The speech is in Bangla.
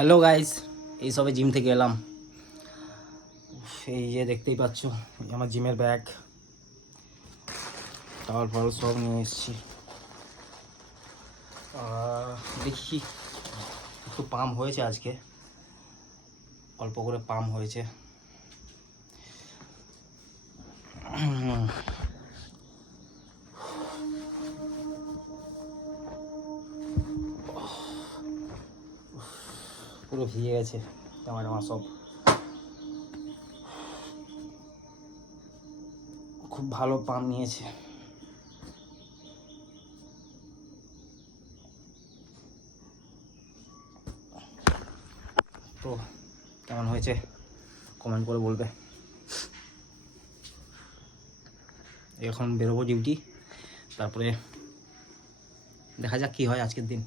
হ্যালো গাইস, এই সবে জিম থেকে এলাম। এই যে দেখতেই পাচ্ছ আমার জিমের ব্যাগ, টাওয়াল ফাওয়াল সব নিয়ে এসেছি। দেখি একটু পাম্প হয়েছে আজকে, অল্প করে পাম্প হয়েছে। পুরো ভিজে গেছে জামা টামা সব। খুব ভালো পাম্প নিয়েছে। তো কেমন হয়েছে কমেন্ট করে বলবে। এখন বেরোবো ডিউটি, তারপরে দেখা যাক কি হয় আজকের দিন।